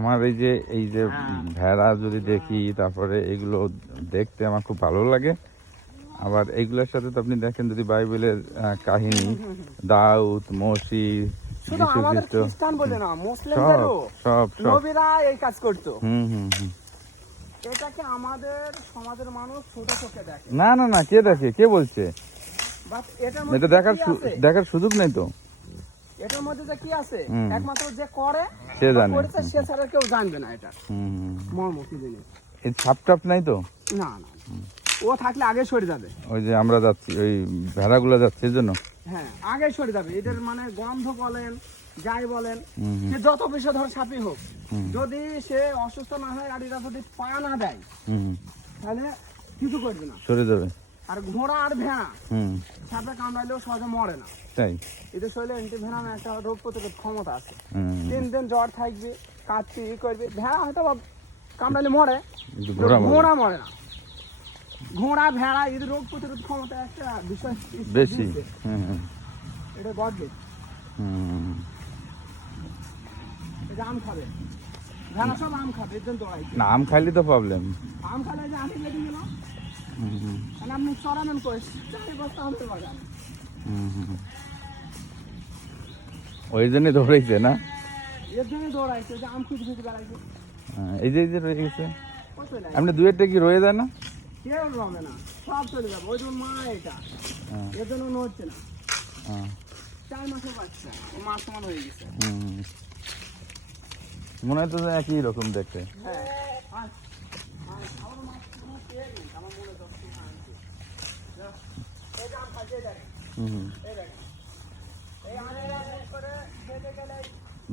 আমার এই যে ভেড়া যদি দেখি, তারপরে এগুলো দেখতে আমার খুব ভালো লাগে। আবার এগুলোর সাথে তো আপনি দেখেন যদি বাইবেলের কাহিনী, দাউদ, মসিহ, শুধু আমাদের খ্রিস্টান বলে না, মুসলিমদেরও সব নবীরা এই কাজ করতো। হুম। এটাকে আমাদের সমাজের মানুষ ছোট চোখে দেখে। না, কে দেখে, কে বলছে? বাট এটার এটা দেখার সুযোগ নেই তো। এটার মধ্যে যে কি আছে, একমাত্র যে করে সে জানে, সে ছাড়া কেউ জানবে না এটা মর্ম কি জিনিস। এই ছাপ নাই তো। না, ও থাকলে আগে সরে যাবে। ওই যে আমরা যাচ্ছি, ওই ভেড়াগুলো যাচ্ছে এই জন্য। হ্যাঁ, আগে সরে যাবে। এটার মানে গন্ধ বলেন, যাই বলেন, সে যত বিষধর সাপই হোক, যদি সে অসুস্থ না হয় আর এরা যদি পা না দেয়, তাহলে কিছু করবে না, সরে যাবে। আর ঘোড়া আর ভেড়া সাপে কামড়াইলেও সহজে মরে না। তাই এদের শরীরে অ্যান্টিভেনাম একটা রোগ প্রতিরোধ ক্ষমতা আছে। 3 দিন জ্বর থাকবে, কাঁদতে করবে। ভেড়া হয়তো কামড়াইলে মরে, ঘোড়া মরে না। ঘোড়া ভেড়া এদের রোগ প্রতিরোধ ক্ষমতা একটা বিষয় বেশি। এটা গডলি। এটা আম খাবে, ভেড়া সব আম খাবে, এর জন্য দৌড়াই না। আম খাইলে তো প্রবলেম। আম খাইলে যে আম লেগে গেল, কারণ আপনি চড়ানোর কোষ 4 বস্তা আমের বাগান। ওই জন্য দৌড়াইছে না, এর জন্য দৌড়াইছে যে আম খুঁজে বেড়াইছে। এই যে রয়ে গেছে। আপনি 2-1টা কি রয়ে যায় না? কেউ রবে না, সব চলে যাবে। ওই জন্য মা এটা এর জন্য নড়ছে না। 4 মাসের বাচ্চা, ও মা সমান হয়ে গেছে। মনে হয় তো একই রকম দেখতে। হ্যাঁ,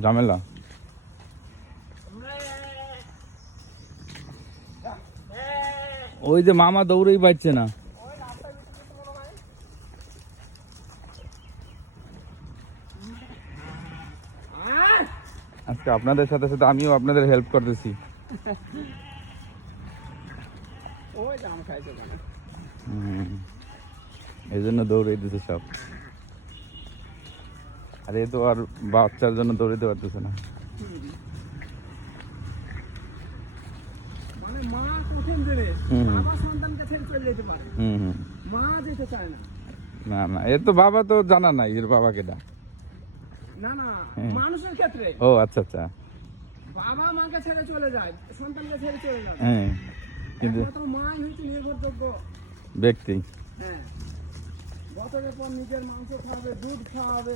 ঝামেলা। ওই যে মামা দৌড়েই পাচ্ছে না। আজকে আপনাদের সাথে সাথে আমিও আপনাদের হেল্প করতেছি। এই জন্য দৌড়ে দিতে সব। আর এ তো আর বাচ্চার জন্য দৌড়াতে পারতেছে না। মানে মা প্রথম জিনিস, বাবা সন্তানকে ছেড়ে চলে যেতে পারে, মা যেতে চায় না। না, এর তো বাবা তো জানা নাই এর বাবা কেটা। না, মানুষের ক্ষেত্রে। ও আচ্ছা। বাবা মাকে ছেড়ে চলে যায়, সন্তানকে ছেড়ে চলে যায়। হ্যাঁ, কিন্তু মাই হচ্ছে নির্ভরযোগ্য ব্যক্তি। হ্যাঁ, বছরের পর নিজের মাংস খাওয়াবে, দুধ খাওয়াবে।